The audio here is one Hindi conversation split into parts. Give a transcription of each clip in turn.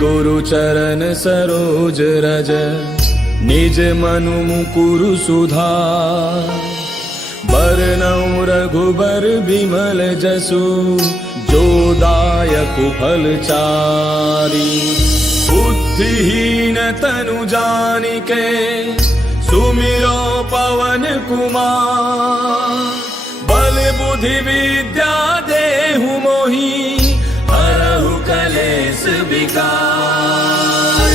गुरु चरण सरोज रज निज मनु मुकुरु सुधार। बरनउँ रघुबर बिमल जसु जो दायकु फल चारि। बुद्धिहीन तनु जानिके सुमिरो पवन कुमार। बल बुद्धि विद्या देहु मोहि हरहु कलेश विकार।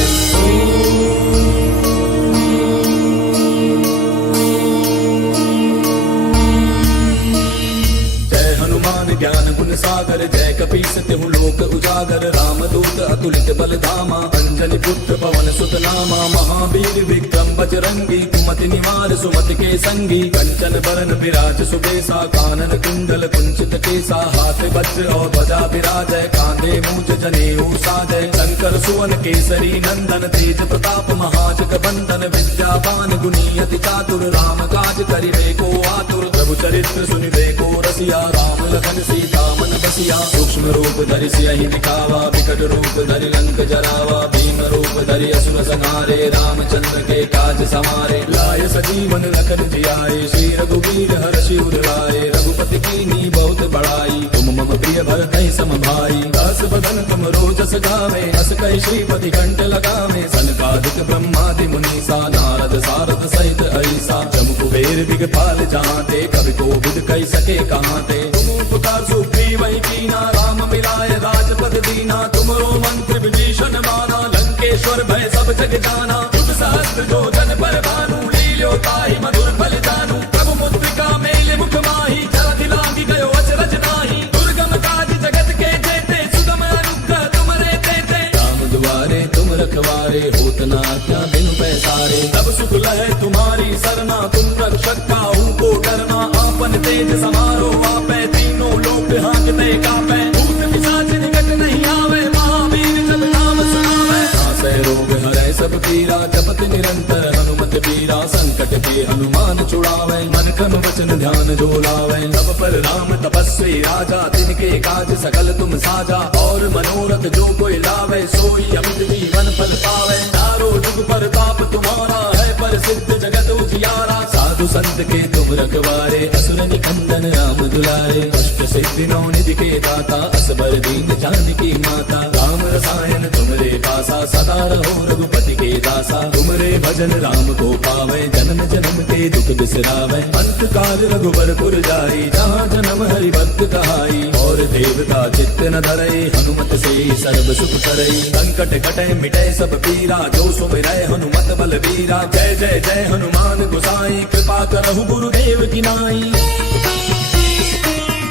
जय हनुमान ज्ञान गुण सागर जय कपीस तिहु लोक उजागर। रामदूत अतुलित बल धामा अंजनी पुत्र पवन सुत नामा। महावीर विक्रम बजरंगी कुमति निवार सुमति के संगी। कंचन बरन विराज सुबेसा कानन कुंडल कुंचित केसा। हाथ वज्र और ध्वजा विराजय कांधे मूंज जनेऊ साजय। शंकर सुवन केसरी नंदन तेज प्रताप महाजग बंदन। विद्यावान गुणी अति चातुर राम काज करिबे को आतुर। प्रभु चरित्र सुनिबे को रसिया राम लखन सीता मन बसिया। सूक्ष्म रूप धरि सियहि दिखावा विकट रूप धरि लंक जरावा। भीम रूप धरि असुर संहारे रामचंद्र के काज समारे। लाय सजीवन लखन जियाए श्री रघुवीर हर्षि उर लाए। रघुपति कीन्ही बहुत बड़ाई तुम मम प्रिय भरतहि सम भाई। दास बदन तुम रोजस गावे अस कहि श्रीपति कंठ लगावे। सनकादिक ब्रह्मादि मुनीसा नारद सारद सहित ऐसा। जम कुबेर दिगपाल जहांते कवि कोविद कहि सके कहांते। तुम उपकार सुग्रीवहि कीना राम मिलाय राजपद दीना। तुमरो मंत्र विभीषण माना लंकेश्वर भय सब जग जाना। तुझ सहस्त्र जो जन पर भानु लील्यो ताहि मधुर फल जानू। प्रभु मुद्रिका मेल मुख माहि जलधि लांघि गयो अचरज नाहि। दुर्गम काज जगत के जेते सुगम अनुग्रह तुमरे तेते। राम दुआरे तुम रखवारे होत न आज्ञा बिनु पैसारे। तब सुख लहै तुम्हारी सरना तुम रक्षक काहू को डरना। आपन तेज समारो आपै तीनों लोक हांकते कापै। भूत पिशाच निकट नहीं आवे महावीर जब नाम सुनावे। नासै रोग हरै सब पीरा जपत निरंतर हनुमत बीरा। संकट के हनुमान छुड़ावे मन क्रम वचन ध्यान जो लावे। सब पर राम तपस्वी राजा तिनके काज सकल तुम साजा। और मनोरथ जो कोई लावे सोई अमित जीवन फल पावे। चारों जुग परताप तुम्हारा है प्रसिद्ध जगत उजियारा। साधु संत के तुम रखवारे असुर निकंदन राम दुलारे। अष्ट सिद्धि नौ निधि के दाता असबर दीन जानकी माता। राम रसायन तुमरे पासा सदा रहो रघुपति के दासा। तुमरे भजन राम को पावे जन्म जन्म के दुख बिसरावे। अंत काल रघुबर पुर जाई जहाँ जन्म हरि भक्त कहाई। और देवता चित्त न धरई हनुमत से सर्व सुख करई। संकट कटै मिटै सब पीरा जो सुमिरै हनुमत बल बीरा। जय जय जय हनुमान गोसाई कृपा करहु गुरुदेव की नाई।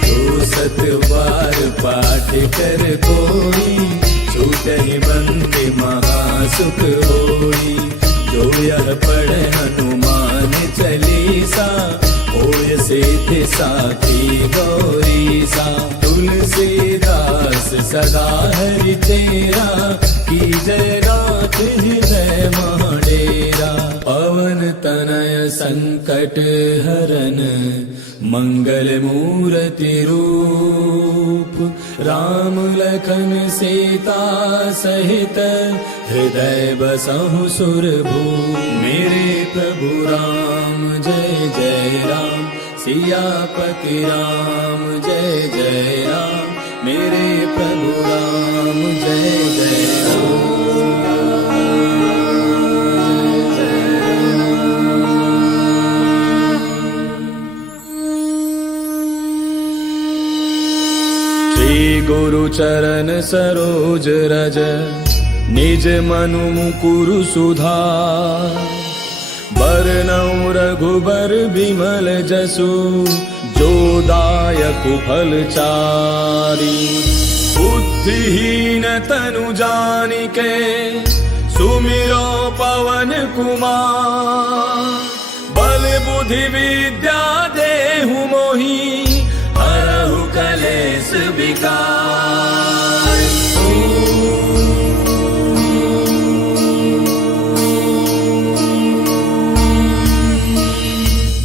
जो सत बार पाठ कर कोई छूटहि बंदी महासुख होई। जो यह पढ़े हनुमान चालीसा होय सिद्धि साखी गौरीसा। तुलसीदास सदा हरि चेरा की जय नाथ हृदय महडेरा। पवन तनय संकट हरन मंगल मूर्ति रूप। राम लखन सीता सहित हृदय बसहु सुरभूप। मेरे प्रभु राम जय जय राम सियापति राम जय जय राम। मेरे प्रभु राम जय जय राम। गुरु चरण सरोज रज निज मनु मुकुरु सुधार। बरनउँ रघुबर बिमल जसु जो दायकु फल चारि। बुद्धिहीन तनु जानिके सुमिरो पवन कुमार। बल बुद्धि विद्या देहु मोहि हरहु कलेश विकार।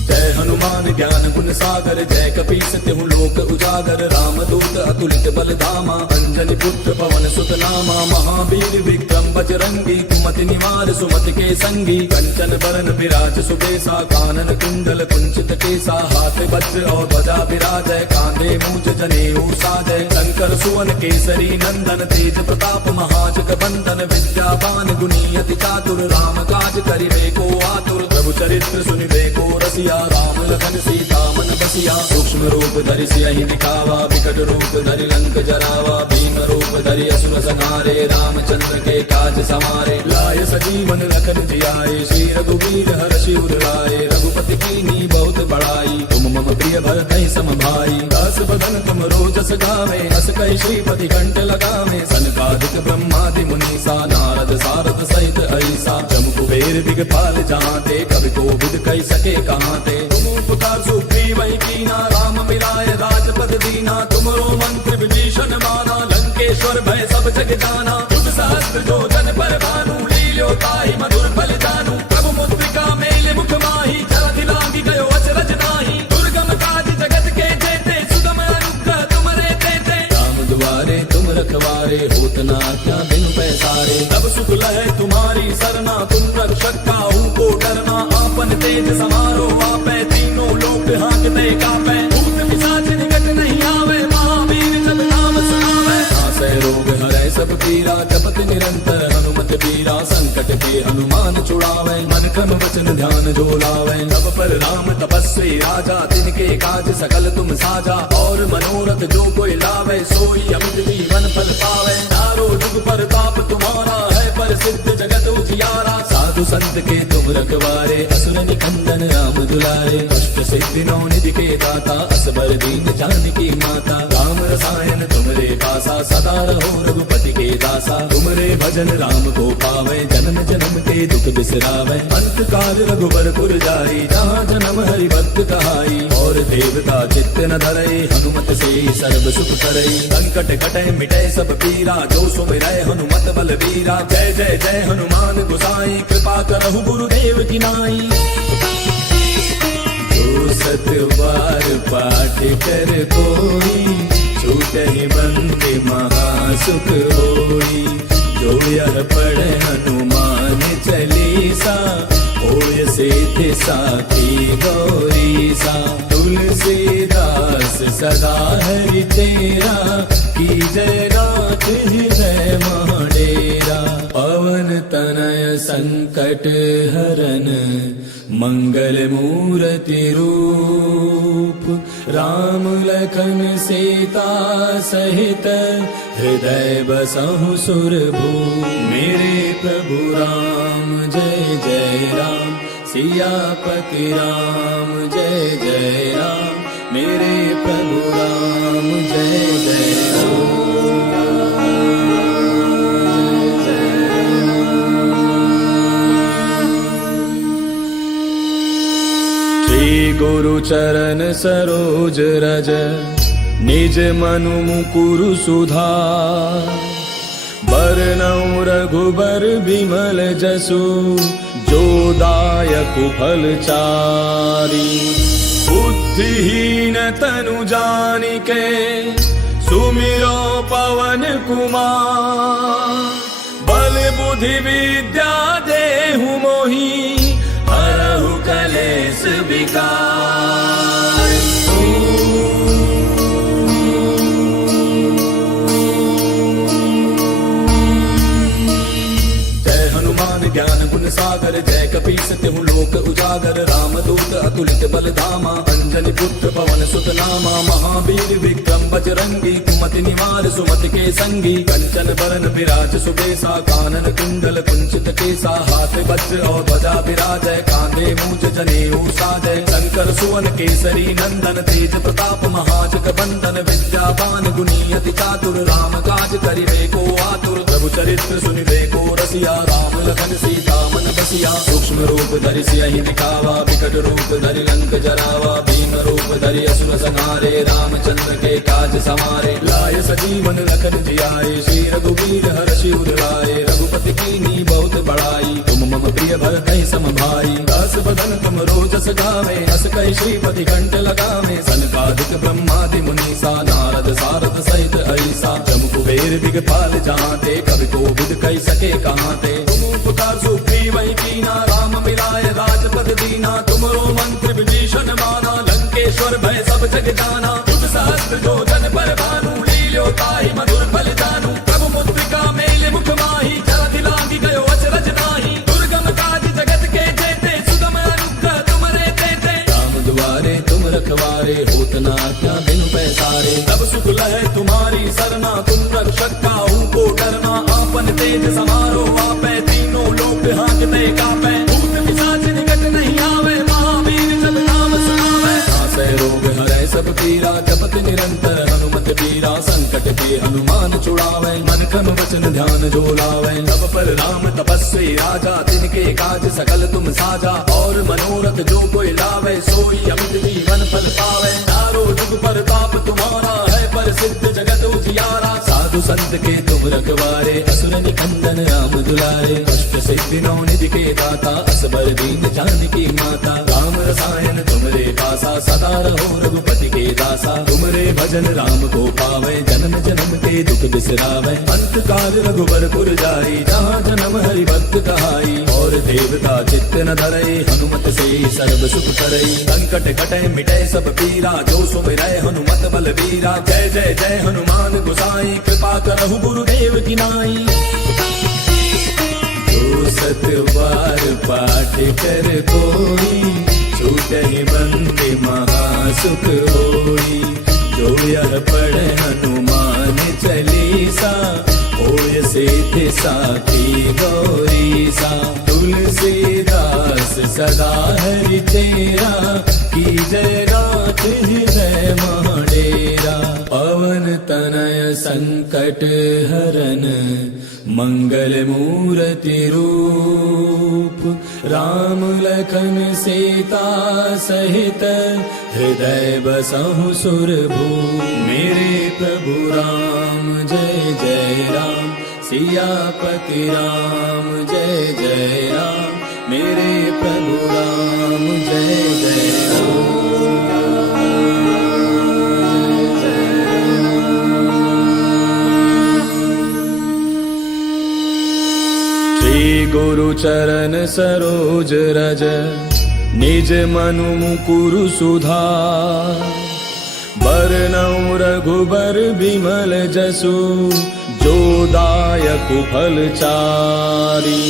जय हनुमान ज्ञान गुण सागर जय कपीस तिहु लोक उजागर। सागर रामदूत अतुलित बल धामा अंजनी पुत्र पवन सुत नामा महावीर विक्रम बजरंगी कुमति निवार सुमति के संगी कंचन बरन विराज सुबेसा कानन कुंडल कुंचित केसा हाथ वज्र और ध्वजा विराजय कांधे मूज जनेऊ साजय शंकर सुवन केसरी नंदन तेज प्रताप महाजग बंदन विद्यावान गुणी अति चातुर राम काज करिबे को आतुर प्रभु चरित्र सुनिबे को रसिया राम लखन सीता मन बसिया सूक्ष्म रूप धरि सियहि दिखावा विकट रूप धरि लंक जरावा भीम रूप धरि असुर संहारे रामचंद्र के काज समारे लाय सजीवन लखन जियाए श्री रघुवीर हर्षि उर लाए रघुपति कीन्ही बहुत बड़ाई तुम मम प्रिय भरत सम भाई दास बदन तुम रोजस गावे हस कहि श्रीपति कंठ लगावे सनकादिक ब्रह्मादि मुनीसा नारद सारद सहित ऐसा जम कुबेर दिगपाल जहाते कवि कोविद कहि सके कहाते तुम उपकार सुग्रीव कीना राम मिलाए राजपद दीना तुमरो मंत्र विभीषण माना लंकेश्वर भय सब जग जाना युग सहस्त्र जो जन पर भानु लील्यो ताहि मधुर फल जानू प्रभु मुद्रिका मेल मुख माही जलधि लांघि गयो अचरज नाही दुर्गम काज जगत के जेते सुगम अनुग्रह तुमरे तेते राम दुआरे तुम रखवारे होत न आज्ञा बिनु पैसारे तब सुख लहै तुम्हारी सरना तुम रक्षक काहू को डरना आपन तेज समारो आपै तीनों लोक हांकते कापै भूत पिशाच निकट नहीं आवे महावीर जब नाम सुनावे नासै रोग हरै सब पीरा जपत निरंतर हनुमत पीरा संकट के हनुमान छुड़ावे मन क्रम वचन ध्यान जो लावे सब पर राम तपस्वी राजा तिनके काज सकल तुम साजा और मनोरथ जो कोई लावे सोई अमित जीवन फल पावे चारों जुग पर ताप तुम्हारा है पर सिद्ध जगत उजियारा साधु संत के तुम रखवारे असुर निकंदन राम दुलारे अष्ट सिद्धि नौ निधि के दाता असबर दीन जानकी माता राम रसायन तुमरे पासा सदा रहो रघुपति के दासा तुमरे भजन राम को पावे जन्म जन्म के दुख बिसरावे अंत काल रघुबर पुर जाई जहाँ जन्म हरि भक्त कहाई और देवता चित्त न धरई हनुमत से सर्व सुख करई संकट कटे मिटे सब पीरा जो सुमिरै हनुमत बल वीरा जय जय जय हनुमान गोसाई कृपा करहु गुरुदेव की नाई जो सत बार पाठ कर कोई छूटहि बंदे महासुख होई जो यह पढ़े हनुमान चालीसा होय सिद्धि साखी गौरीसा तुलसीदास सदा हरि तेरा की जय नाथ हृदय महाडेरा पवन तनय संकट हरन मंगल मूर्ति रूप राम लखन सीता सहित हृदय बसहु सुरभूप मेरे प्रभु राम जय जय राम सियापति राम जय जय राम मेरे प्रभु राम जय जय गुरु चरण सरोज रज निज मनु मुकुरु सुधार बरनउँ रघुबर बिमल जसु जो दायक फल चारी बुद्धिहीन तनु जानिके सुमिरो पवन कुमार बल बुद्धि विद्या देहु मोहि हरहु कलेश विकार जय हनुमान ज्ञान गुण सागर जय कपीस तिहु लोक उजागर रामदूत अतुलित बल धामा अंजनी पुत्र पवन सुत नामा महावीर विक्रम बजरंगी कुमति निवार सुमति के संगी कंचन बरन विराज सुबेसा कानन कुंडल कुंचित केसा हाथ वज्र और ध्वजा विराजय कांधे मूज जनेऊ साजय शंकर सुवन केसरी नंदन तेज प्रताप महाजग बंदन विद्यावान गुणी अति चातुर राम काज करिबे को आतुर प्रभु चरित्र सुनिबे को रसिया राम लखन सीता मन बसिया सूक्ष्म रूप धरि सियहि दिखावा विकट रूप धरि लंक जरावा भीम रूप धरि असुर संहारे रामचंद्र के काज काज सवारे, लाय सजीवन लखन जियाए, श्री रघुवीर हर्षि उर लाए, रघुपति कीन्ही बहुत बड़ाई, तुम मम प्रिय भरतहि सम भाई, दास बदन तुम रोजस गावे, अस कहि श्रीपति कंठ लगावे, सनकादिक ब्रह्मादि मुनीसा, नारद सारद सहित ऐसा, जम कुबेर दिगपाल जहांते, कवि कोविद कहि सके कहांते, तुम उपकार सुग्रीव कीना, राम मिलाए राजपद दीना, तुमरो मंत्र विभीषण माना, लंकेश्वर भय सब जग जाना, तुझ सहस्त्र जो जन पर भानु, लील्यो ताहि मधुर फल जानू, प्रभु मुद्रिका मेल मुख माही, जलधि लांघि गयो अचरज नाही, दुर्गम काज जगत के जेते, सुगम अनुग्रह तुमरे तेते, राम दुआरे तुम रखवारे, होत न आज्ञा बिनु पैसारे, तब सुख लहै तुम्हारी सरना, तुम रक्षक काहू को डरना, आपन तेज समारो आपै, तीनों लोक हांकते कापै, भूत पिशाच निकट नहीं आवे, महावीर जब नाम सुनावे, नासै रोग हरै सब पीरा, जपत निरंतर हनुमत बीरा, संकट के हनुमान छुड़ावे, मन क्रम वचन ध्यान जो लावे, तब पर राम तपस्वी राजा, तिनके काज सकल तुम साजा, और मनोरथ जो कोई लावे, सोई अमित जीवन फल पावे, चारों जुग परताप तुम्हारा है, प्रसिद्ध जगत उजियारा, साधु संत के तुम रखवारे, असुर निकंदन राम दुलारे, अष्ट सिद्धि नौ निधि के दाता, असबर दीन जानकी माता, राम रसायन तुमरे पासा, सदा रहो रघुपति के दासा, तुमरे भजन राम को पावे, जन्म जन्म के दुख बिसरावे, अंत काल रघुबर पुर जाई, जहाँ जन्म हरि भक्त कहाई, और देवता चित्त न धरई, हनुमत से सर्व सुख करई, संकट कटे मिटे सब पीरा, जो सुमिरै हनुमत बल बीरा, जय जय जय हनुमान गोसाई, कृपा करहु गुरुदेव की नाई, जो सत बार पाठ कर कोई, छूटहि बंदी महासुख होई, जो यह पढ़े हनुमान चालीसा, होय सिद्धि साखी गौरीसा, तुलसीदास सदा हरि तेरा, की जय रात हृदय महाडेरा, पवन तनय संकट हरन, मंगल मूर्ति रूप, राम लखन सीता सहित, हृदय बसहु सुरभूप, मेरे प्रभु राम जय जय राम, सियापति राम जय जय राम, मेरे प्रभु राम जय जय राम। गुरु चरण सरोज रज, निज मनु मुकुरु सुधार, बरनउँ रघुबर बिमल जसु, जो दायक फल चारि,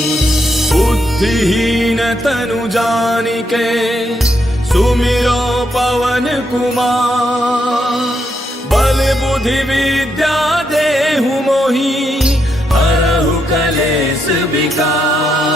बुद्धिहीन तनु जानिके, सुमिरो पवन कुमार, बल बुद्धि विद्या देहु मोहि, हरहु कलेश विकार।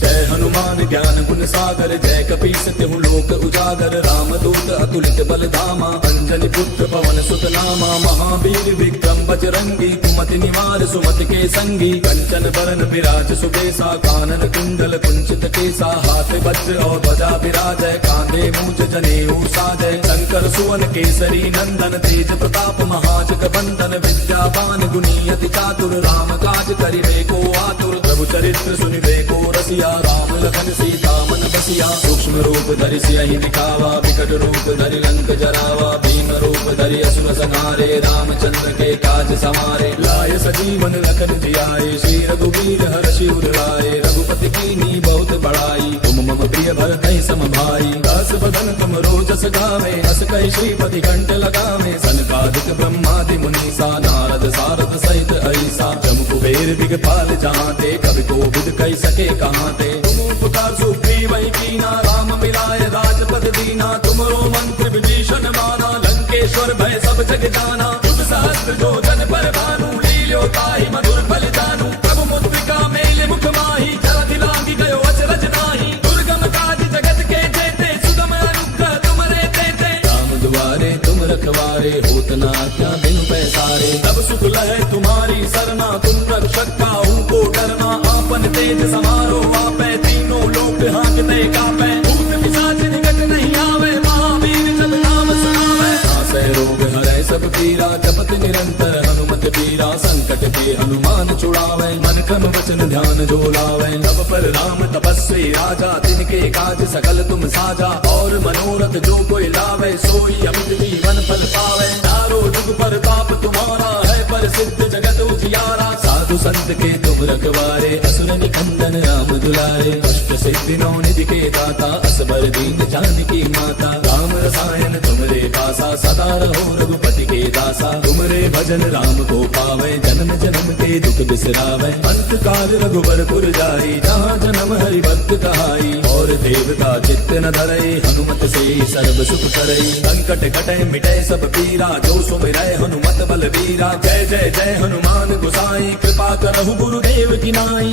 जय हनुमान ज्ञान गुण सागर, जय कपीस तिहु लोक उजागर, रामदूत अतुलित बल धामा, अंजनी पुत्र पवन सुत नामा, महावीर विक्रम बजरंगी, कुमति निवार सुमति के संगी, कंचन बरन विराज सुबेसा, कानन कुंडल कुंचित केसा, हाथ वज्र और ध्वजा विराजय, कांधे मूज जनेऊ साजय, शंकर सुवन केसरी नंदन, तेज प्रताप महाजग बंदन, विद्यावान गुणी अति चातुर, राम काज करिबे को आतुर, प्रभु चरित्र सुनिबे को रसिया, राम लखन सीता मन बसिया, सूक्ष्म रूप धरि सियहि दिखावा, विकट रूप धरि लंक जरावा, भीम रूप धरि असुर संहारे, रामचंद्र के काज सवारे, लाय सजीवन लखन जियाए, श्री रघुवीर हर्षि उर लाए, रघुपति कीन्ही बहुत बड़ाई, तुम मम प्रिय भरतहि सम भाई, दास बदन तुम रोजस गावे, अस कहि श्रीपति कंठ लगावे, सनकादिक ब्रह्मादि मुनीसा, नारद सारद सहित ऐसा, जम कुबेर दिगपाल जहांते, कवि कोविद कहि सके कहांते, तुम उपकार सुग्रीव कीना, राम मिलाए राजपद दीना, तुमरो मंत्र विभीषण माना, लंकेश्वर भय सब जग जाना, तुझ सहस्त्र जो जन पर भानु, लील्यो ताहि मधुर फल जानू, प्रभु मुद्रिका मेल मुख माही, जलधि लांघि गयो अचरज नाही, दुर्गम काज जगत के जेते, सुगम अनुग्रह तुमरे तेते, राम दुआरे तुम रखवारे, होत न आज्ञा बिनु पैसारे। तारे। तब सुख लहे तुम्हारी सरना, तुम रक्षक काहू को डरना। आपन तेज समारो आपे, तीनों लोक हाँकते कापे। भूत पिशाच निकट नहीं आवे, महावीर जब नाम सुनावे। नासै रोग हरै सब पीरा, जपत निरंतर हनुमत पीरा। संकट के हनुमान छुड़ावे, मन क्रम वचन ध्यान जो लावे। तब पर राम तपस्वी राजा, तिनके काज सकल तुम साजा। और मनोरथ जो कोई लावे, सोई अमित जीवन फल पावे। चारों जुग पर ताप तुम्हारा है, पर सिद्ध जगत उजियारा। साधु संत के तुम रखवारे, असुर निकंदन राम दुलारे। अष्ट सिद्धि नौ निधि के दाता, असबर दीन जानकी माता। राम रसायन तुमरे पासा, सदा रहो रघुपति के दासा। तुमरे भजन राम को पावे, जन्म जन्म के दुख बिसरावे। अंत काल रघुबर पुर जाई, जहाँ जन्म हरि भक्त कहाई। और देवता चित्त न धरई, हनुमत से सर्व सुख करई। संकट कटे मिटे सब पीरा, जो सुमिरै हनुमत बल बीरा। जय जय जय हनुमान गोसाई, कृपा करहु गुरुदेव की नाई।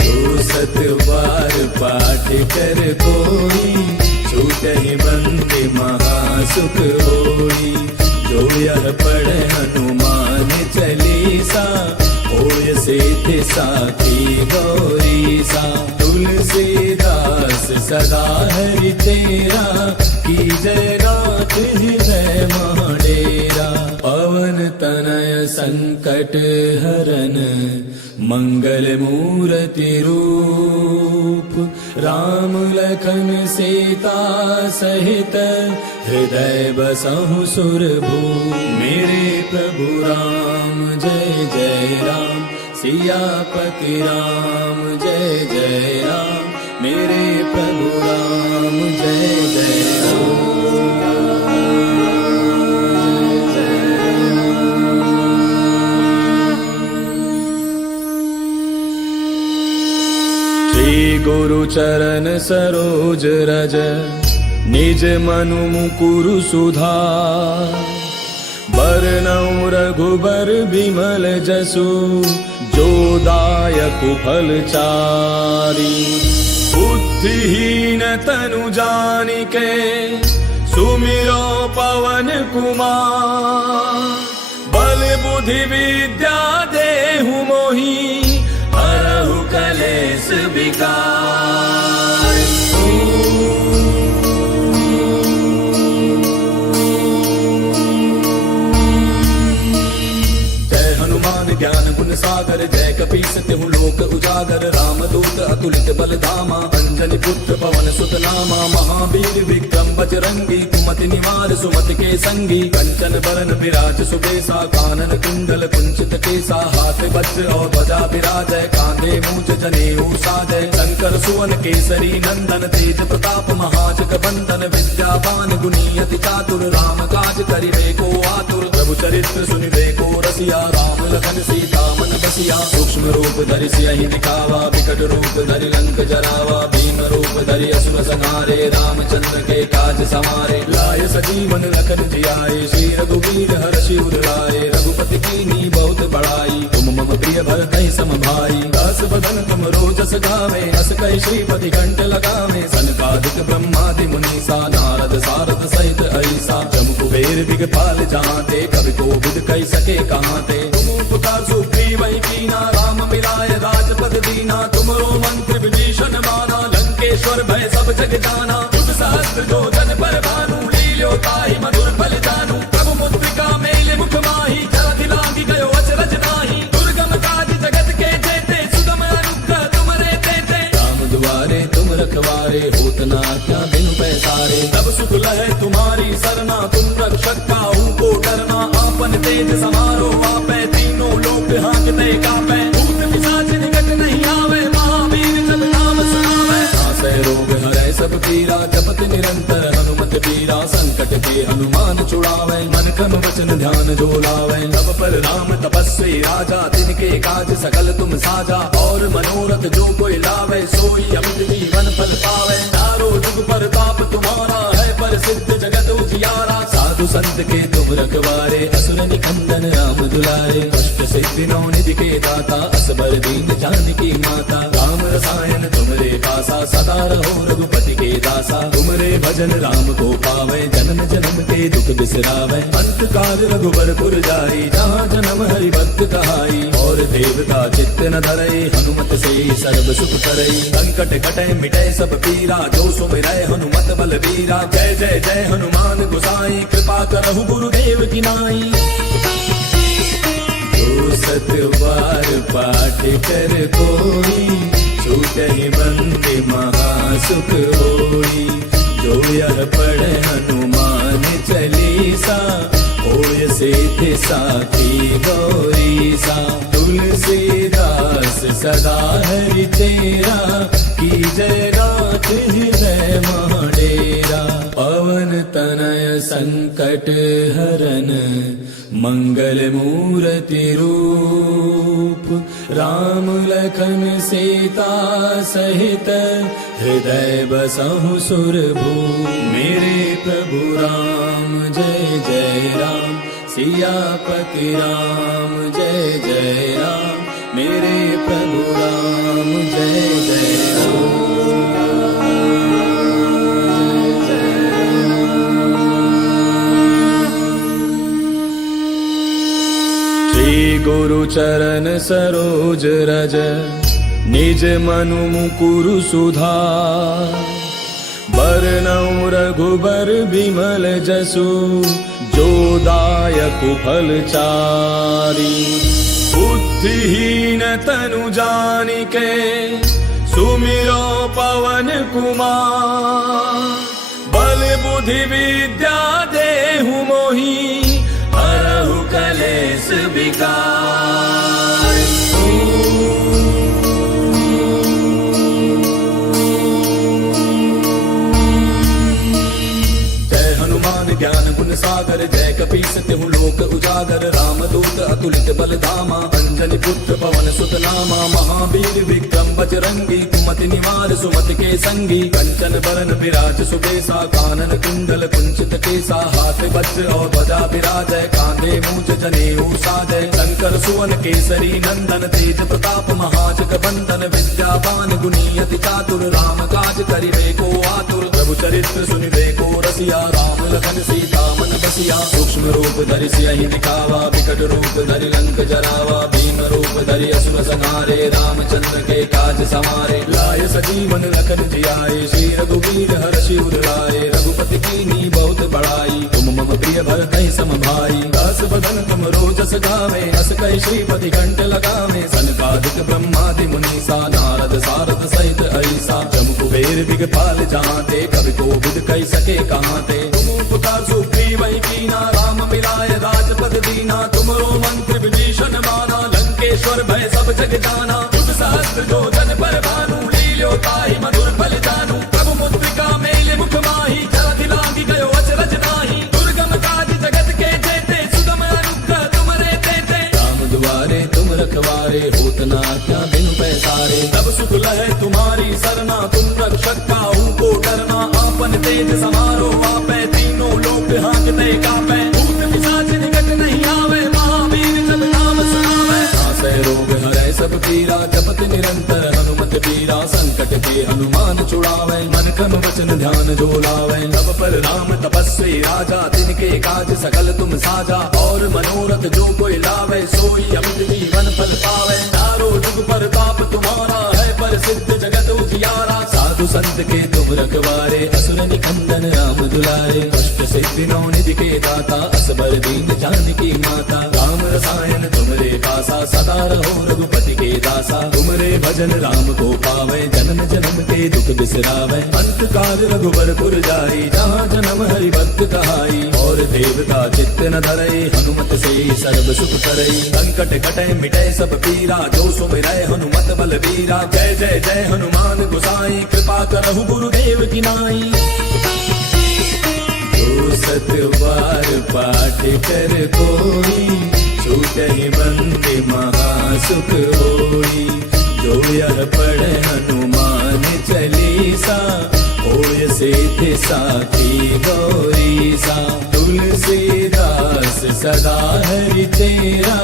जो सत बार पाठ कर कोई, छूटहि बंदे महासुख होई। जो यह पढ़े हनुमान चालीसा, होय सिद्धि साखी गौरीसा। तुलसीदास सदा हरि तेरा, की जय नाथ हृदय महाडेरा। पवन तनय संकट हरन, मंगल मूर्ति रूप। राम लखन सीता सहित, हृदय बसहु सुरभूप। मेरे प्रभु राम जय जय राम, सियापति राम जय जय राम। मेरे प्रभु राम जय जय राम। श्री गुरु चरण सरोज रज, निज मनु मुकुरु सुधार। बरनउँ रघुबर बिमल जसु, जो दायक फल चारि। बुद्धिहीन तनु जानिके, सुमिरो पवन कुमार। बल बुद्धि विद्या देहु मोहि, हरहु कलेश विकार। ज्ञान गुण सागर, जय कपीस तिहु लोक उजागर। रामदूत अतुलित बल धामा, अंजनी पुत्र पवन सुत नामा। महावीर विक्रम बजरंगी, कुमति निवार सुमति के संगी। कंचन बरन विराज सुबेसा, कानन कुंडल कुंचित केसा। हाथ वज्र और ध्वजा विराजय, कांधे मूंज जनेऊ साजय। शंकर सुवन केसरी नंदन, तेज प्रताप महाजग बंदन। विद्यावान गुणी अति चातुर, राम काज करिबे को आतुर। प्रभु चरित्र सुनिबे को रसिया, राम लखन सीता मन बसिया। सूक्ष्म रूप धरि सियहि दिखावा, विकट रूप धरि लंक जरावा। भीम रूप धरि असुर संहारे, रामचंद्र के काज समारे। लाय सजीवन लखन जियाए, श्री रघुवीर हर्षि उर लाए। रघुपति कीन्ही बहुत बड़ाई, तुम मम प्रिय भरतहि सम भाई। दास बदन तुम रोजस गावे, अस कहि श्रीपति कंठ लगावे। सनकादिक ब्रह्मादि मुनीसा, नारद सारद सहित ऐसा। जम कुबेर दिगपाल जहाँते, कवि कोविद कहि सके कहाँते। तुम उपकार सुग्रीव कीना, राम मिलाय राजपद दीना। तुमरो मंत्र विभीषण माना, लंकेश्वर भय सब जग जाना। तुम सहस्त्र जो जन पर भानु, लील्यो ताहि मधुर फल जानू। प्रभु मुद्रिका मेलि मुख माहि, जलधि लांघि गयो अचरज नाहि। दुर्गम काज जगत के जेते, सुगम अनुग्रह तुमरे तेते। राम दुआरे तुम रखवारे, होत न आज्ञा बिनु पैसारे। तब सुख लहे तुम्हारी सरना, तुम रक्षक काहू को डरना। आपन तेज समारो आपे, तीनों लोक हाँकते कापे। भूत पिशाच निकट नहीं आवे, महावीर जब नाम सुनावे। नासै रोग हरै सब पीरा, जपत निरंतर हनुमत पीरा। संकट के हनुमान छुड़ावे, मन क्रम वचन ध्यान जो लावे। तब पर राम तपस्वी राजा, तिनके काज सकल तुम साजा। और मनोरथ जो कोई लावे, सोई अमित जीवन फल पावे। चारों जुग पर ताप तुम्हारा है, पर सिद्ध जगत उजियारा। साधु संत के तुम रखवारे, असुर निकंदन राम दुलारे। अष्ट सिद्धि नौ निधि के दाता, असबर दीन जानकी माता। राम रसायन तुमरे पासा सदा रहो रघुपति के दासा। तुमरे भजन राम को पावे जन्म जन्म के दुख बिसरावे। अंत काल रघुबर पुर जाई जहाँ जन्म हरि भक्त कहाई। और देवता चित्त न धरई हनुमत से सर्व सुख करई। संकट कटे मिटे सब पीरा जो सुमिरै हनुमत बल बीरा। जय जय जय हनुमान गोसाई कृपा करहु गुरुदेव की नाई। जो सत बार पाठ कर कोई छूटहि बंदे महासुख होई। जो यह पढ़े हनुमान चालीसा होय सिद्धि साखी गौरीसा। तुलसीदास सदा हरि तेरा की जय रात हृदय महाडेरा। पवन तनय संकट हरन मंगल मूर्ति रूप। राम लखन सीता सहित हृदय बसहु सुरभूप। मेरे प्रभु राम जय जय राम सियापति राम जय जय राम। मेरे प्रभु राम जय जय राम। गुरु चरण सरोज रज निज मनु मुकुरु सुधार। बरनउँ रघुबर बिमल जसु जो दायक फल चारि। बुद्धिहीन तनु जानिके सुमिरो पवन कुमार। बल बुद्धि विद्या देहु मोहि हरहु कलेश विकार। जय हनुमान ज्ञान गुण सागर जय कपीस तिहु लोक उजागर। रामदूत अतुलित बल धामा अंजनी पुत्र पवन सुत नामा। महावीर विक्रम बजरंगी कुमति निवार सुमति के संगी। कंचन बरन विराज सुबेसा कानन कुंडल कुंचित केसा। हाथ वज्र और ध्वजा विराजय कांधे मूंज जनेऊ साजय। शंकर सुवन केसरी नंदन तेज प्रताप महाजग बंदन। विद्यावान गुणी अति चातुर राम काज करिबे को आतुर। प्रभु चरित्र सुनिबे को रसिया राम लखन सीता मन बसिया। सूक्ष्म रूप धरि सियहि दिखावा विकट रूप धरि लंक जरावा। भीम रूप धरि असुर संहारे रामचंद्र के काज समारे। लाय सजीवन लखन जियाए श्री रघुवीर हर्षि उर लाए। रघुपति कीन्ही बहुत बड़ाई तुम मम प्रिय भरतहि सम भाई। दास बदन तुम रोजस गावे अस कहि श्रीपति कंठ लगावे। सनकादिक ब्रह्मादि मुनीसा नारद सारद सहित ऐसा। जम कुबेर दिगपाल जहाँते कवि कोविद कहि सके कहाँते। तुम उपकार सुग्रीव कीना राम मिलाय राजपद दीना। तुमरो मंत्र विभीषण माना लंकेश्वर भय सब जग जाना। तुम सहस्त्र जो जन पर भानु लील्यो ताहि मधुर फल जानू। प्रभु मुद्रिका मेले मुख माहि जलधि लांघि गयो अचरज नाहि। दुर्गम काज जगत के जेते सुगम अनुग्रह तुमरे तेते। राम दुआरे तुम रखवारे होत न आज्ञा बिनु पैसारे। तब सुख लहै तुम्हारी सरना तुम रक्षक काहू को डरना। आपन तेज समारो आपै तीनों लोक हाँकते कापै। भूत पिशाच निकट नहीं आवे महावीर जब नाम सुनावे। नासै रोग हरै सब पीरा जपत निरंतर हनुमत बीरा। संकट के हनुमान छुड़ावे मन क्रम वचन ध्यान जो लावे। तब पर राम तपस्वी राजा तिनके काज सकल तुम साजा। और मनोरथ जो कोई लावे सोई अमित जीवन फल पावे। चारों जुग परताप तुम्हारा है प्रसिद्ध जगत उजियारा। साधु संत के तुम रखवारे असुर निकंदन राम दुलारे। कष्ट सिद्धि नौ निधि के दाता असबर दीन जानकी माता। राम रसायन तुमरे पासा सदा रहो रघुपति के दासा। तुमरे भजन राम को पावे जन्म जन्म के दुख बिसरावे। अंत काल रघुबर पुर जाई जहाँ जन्म हरि भक्त कहाई। और देवता चित्त न धरई हनुमत से सर्व सुख करई। संकट कटे मिटे सब पीरा जो सुमिरै हनुमत बल बीरा। जय जय जय हनुमान गोसाई कृपा करहु गुरुदेव की नाई। जो सत बार पाठ कर कोई छूटहि बंदे महासुख होई। जो यह पढ़े हनुमान चालीसा होय सिद्धि साखी गौरीसा। तुलसीदास सदा हरि तेरा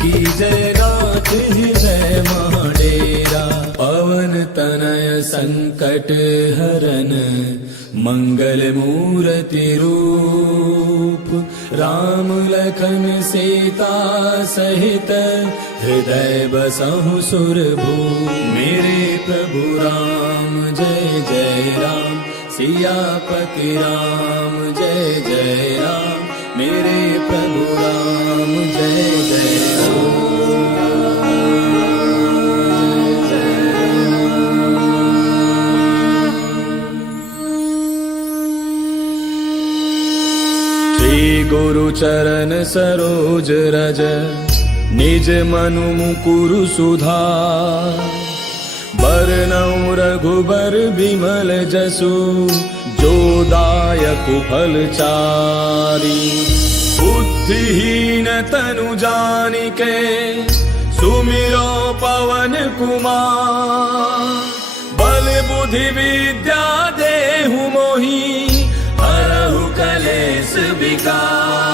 की जय रात हृदय महाडेरा। पवन तनय संकट हरन मंगल मूर्ति रूप राम लखन सीता सहित हृदय बसहु सुरभूप। मेरे प्रभु राम जय जय राम सियापति राम जय जय राम। मेरे प्रभु राम जय जय राम। श्री गुरु चरण सरोज रज निज मनु मुकुरु सुधार। बरनउँ रघुबर बिमल जसु जो दायक फल चारि। बुद्धिहीन तनु जानिके सुमिरो पवन कुमार। बल बुद्धि विद्या देहु मोहि हरहु कलेश विकार।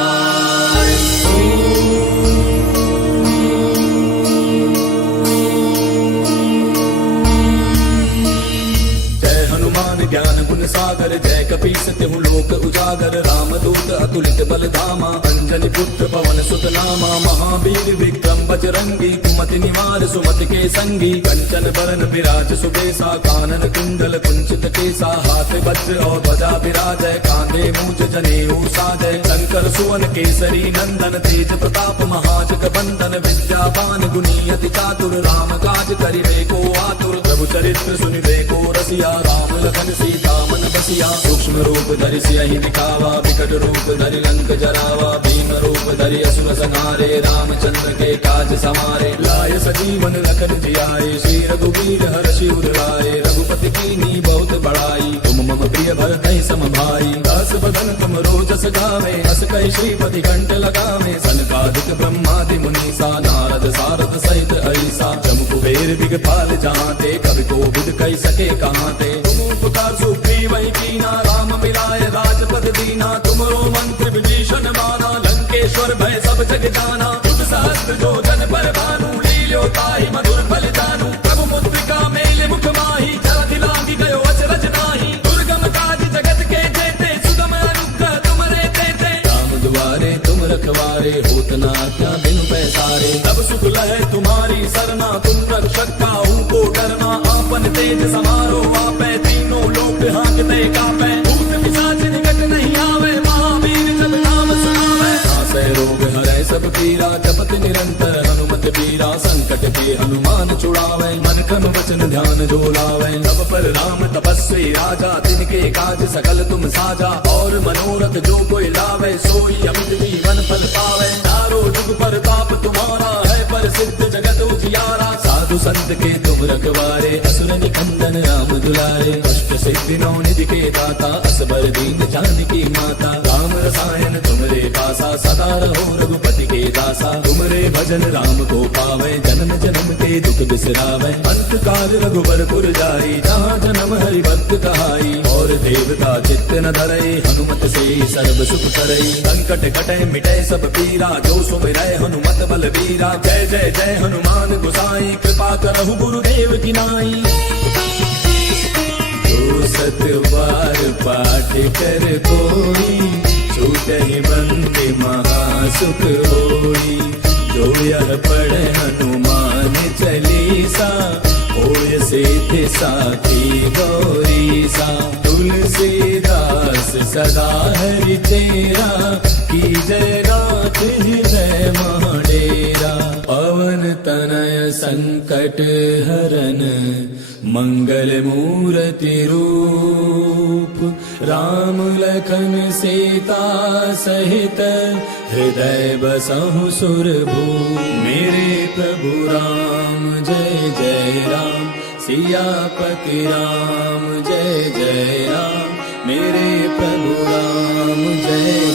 ज्ञान गुण सागर जय कपीस तिहु लोक उजागर। राम दूत अतुलित बल धामा अंजनी पुत्र पवन सुत नामा। महावीर विक्रम बजरंगी कुमति निवार सुमति के संगी। कंचन बरन विराज सुबेसा कानन कुंडल कुंचित केसा। हाथ वज्र और ध्वजा विराजय कांधे मूंज जनेऊ साजय। शंकर सुवन केसरी नंदन तेज प्रताप महाजग बंदन। विद्यावान गुणी अति चातुर राम काज करिबे को आतुर। प्रभु चरित्र सुनिबे को रसिया राम लखन सीता मन बसिया। सूक्ष्म रूप धरि सियहि दिखावा विकट रूप धरि लंक जरावा। भीम रूप धरि असुर संहारे रामचंद्र के काज समारे। लाय सजीवन लखन जियाए श्री रघुवीर हर्षि उर लाए। रघुपति कीन्ही बहुत बड़ाई तुम मम प्रिय भरतहि सम भाई। दास बदन तुम रोजस गावे अस कहि श्रीपति कंठ लगावे। सनकादिक ब्रह्मादि मुनीसा नारद सारद सहित ऐसा। जम कुबेर दिगपाल जहांते कवि कोविद कहि सके कहांते। उपकार सुग्रीवहि कीना राम मिलाय राजपद दीना। तुमरो मंत्र विभीषण माना लंकेश्वर भय सब जग जाना। युध सहस्त्र जो जन पर भानु लील्यो ताहि मधुर फल जानू। प्रभु मुद्रिका मेल मुख माहि जलधि लांघि गयो अचरज नाहि। दुर्गम काज जगत के जेते सुगम अनुग्रह तुमरे तेते। राम दुआरे तुम रखवारे होत न आज्ञा बिनु पैसारे। तब सुख लहै तुम्हारी सरना तुम रक्षक काहू को डरना। आपन तेज समारो आपै तीनों लोक हांकते कापै। भूत पिशाच निकट नहीं आवे महावीर जब नाम सुनावे। नासै रोग हरै सब पीरा जपत निरंतर हनुमत बीरा। संकट के हनुमान छुड़ावे मन क्रम वचन ध्यान जो लावे। तब पर राम तपस्वी राजा तिनके काज सकल तुम साजा। और मनोरथ जो कोई लावे सोई अमित जीवन फल पावे। चारों जुग परताप तुम्हारा है प्रसिद्ध जगत उजियारा। साधु संत के तुम रखवारे असुर निकंदन राम दुलारे। अष्ट सिद्धि नौ निधि के दाता असबर दीन जानकी माता। राम रसायन तुमरे पासा सदा रहो रघुपति के दासा। तुमरे भजन राम को पावे जन्म जन्म के दुख बिसरावे। अंत काल रघुबर पुर जाई जहाँ जन्म हरि भक्त कहाई। और देवता चित्त न धरई हनुमत से सर्व सुख करई। संकट कटै मिटै सब पीरा जो सुमिरै हनुमत बल वीरा। जय जय जय हनुमान गोसाई कृपा करहु गुरुदेव की नाई। जो सत बार पाठ कर कोई छूटहि बंदी महासुख होई। जो यह पढ़े हनुमान चालीसा होय सिद्धि साखी गौरीसा। तुलसीदास सदा हरि चेरा की जय नाथ हृदय महाडेरा। पवन तनय संकट हरन मंगल मूर्ति रूप राम लखन सीता सहित हृदय बसहु सुरभूप। मेरे प्रभु राम जय जय राम सियापति राम जय जय राम। मेरे प्रभु राम जय